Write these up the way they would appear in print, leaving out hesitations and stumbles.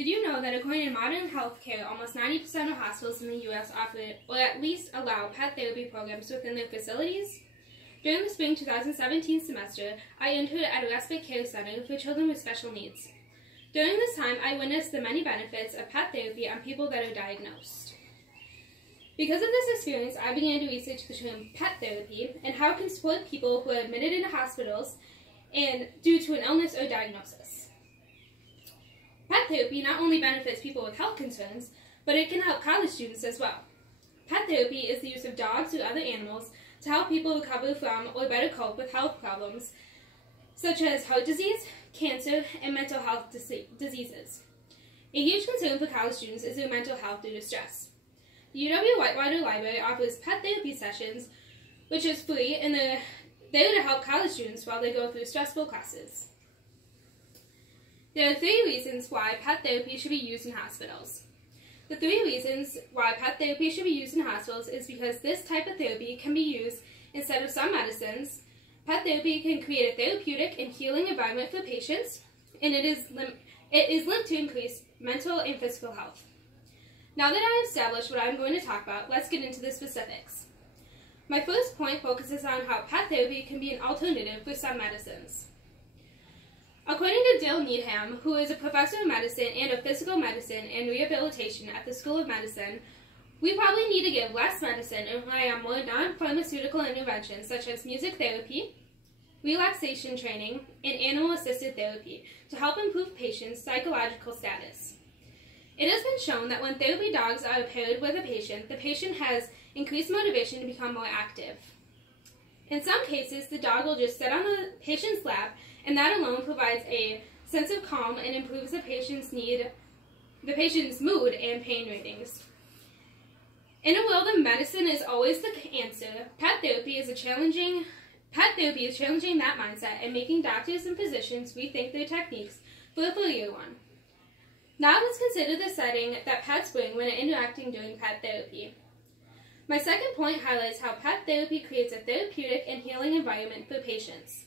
Did you know that according to modern healthcare, almost 90% of hospitals in the U.S. offer or at least allow pet therapy programs within their facilities? During the spring 2017 semester, I interned at a respite care center for children with special needs. During this time, I witnessed the many benefits of pet therapy on people that are diagnosed. Because of this experience, I began to research the term pet therapy and how it can support people who are admitted into hospitals and due to an illness or diagnosis. Pet therapy not only benefits people with health concerns, but it can help college students as well. Pet therapy is the use of dogs or other animals to help people recover from or better cope with health problems such as heart disease, cancer, and mental health diseases. A huge concern for college students is their mental health due to stress. The UW-Whitewater Library offers pet therapy sessions, which is free, and they're there to help college students while they go through stressful classes. There are 3 reasons why pet therapy should be used in hospitals. The 3 reasons why pet therapy should be used in hospitals is because this type of therapy can be used instead of some medicines. Pet therapy can create a therapeutic and healing environment for patients, and it is linked to increase mental and physical health. Now that I have established what I'm going to talk about, let's get into the specifics. My first point focuses on how pet therapy can be an alternative for some medicines. According to Dale Needham, who is a professor of medicine and of physical medicine and rehabilitation at the School of Medicine, we probably need to give less medicine and rely on more non-pharmaceutical interventions such as music therapy, relaxation training, and animal-assisted therapy to help improve patients' psychological status. It has been shown that when therapy dogs are paired with a patient, the patient has increased motivation to become more active. In some cases, the dog will just sit on the patient's lap, and that alone provides a sense of calm and improves the patient's mood and pain ratings. In a world of medicine is always the answer, pet therapy is challenging that mindset and making doctors and physicians rethink their techniques for a familiar one. Now let's consider the setting that pets bring when interacting during pet therapy. My second point highlights how pet therapy creates a therapeutic and healing environment for patients.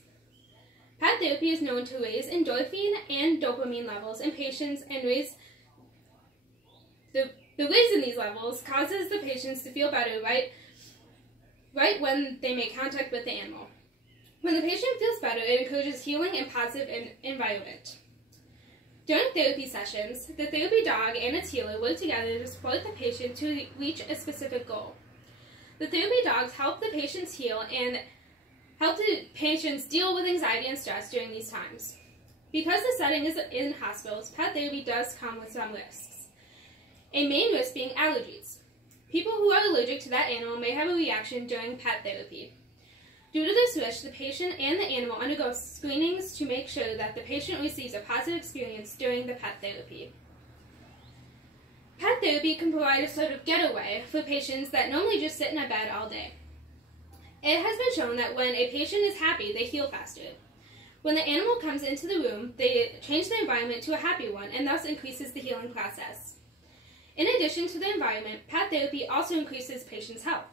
Pet therapy is known to raise endorphin and dopamine levels in patients, and the raise in these levels causes the patients to feel better right when they make contact with the animal. When the patient feels better, it encourages healing and positive environment. During therapy sessions, the therapy dog and its healer work together to support the patient to reach a specific goal. The therapy dogs help the patients heal and help the patients deal with anxiety and stress during these times. Because the setting is in hospitals, pet therapy does come with some risks. A main risk being allergies. People who are allergic to that animal may have a reaction during pet therapy. Due to this risk, the patient and the animal undergo screenings to make sure that the patient receives a positive experience during the pet therapy. Pet therapy can provide a sort of getaway for patients that normally just sit in a bed all day. It has been shown that when a patient is happy, they heal faster. When the animal comes into the room, they change the environment to a happy one and thus increases the healing process. In addition to the environment, pet therapy also increases patients' health.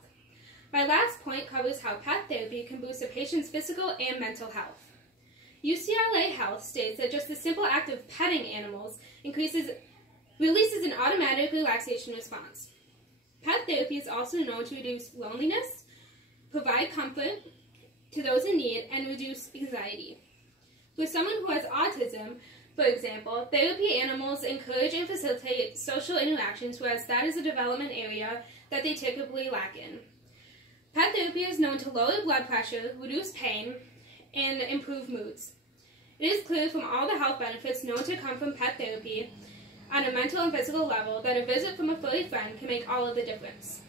My last point covers how pet therapy can boost a patient's physical and mental health. UCLA Health states that just the simple act of petting animals releases an automatic relaxation response. Pet therapy is also known to reduce loneliness, provide comfort to those in need, and reduce anxiety. For someone who has autism, for example, therapy animals encourage and facilitate social interactions, whereas that is a development area that they typically lack in. Pet therapy is known to lower blood pressure, reduce pain, and improve moods. It is clear from all the health benefits known to come from pet therapy on a mental and physical level that a visit from a furry friend can make all of the difference.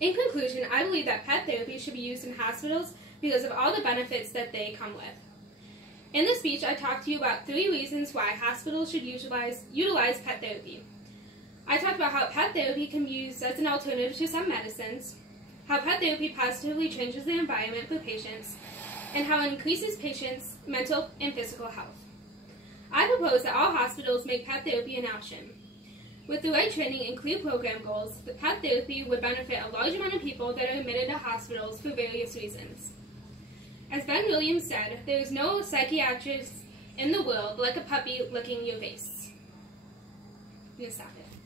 In conclusion, I believe that pet therapy should be used in hospitals because of all the benefits that they come with. In this speech, I talked to you about 3 reasons why hospitals should utilize pet therapy. I talked about how pet therapy can be used as an alternative to some medicines, how pet therapy positively changes the environment for patients, and how it increases patients' mental and physical health. I propose that all hospitals make pet therapy an option. With the right training and clear program goals, the pet therapy would benefit a large amount of people that are admitted to hospitals for various reasons. As Ben Williams said, there is no psychiatrist in the world like a puppy licking your face. You can stop it.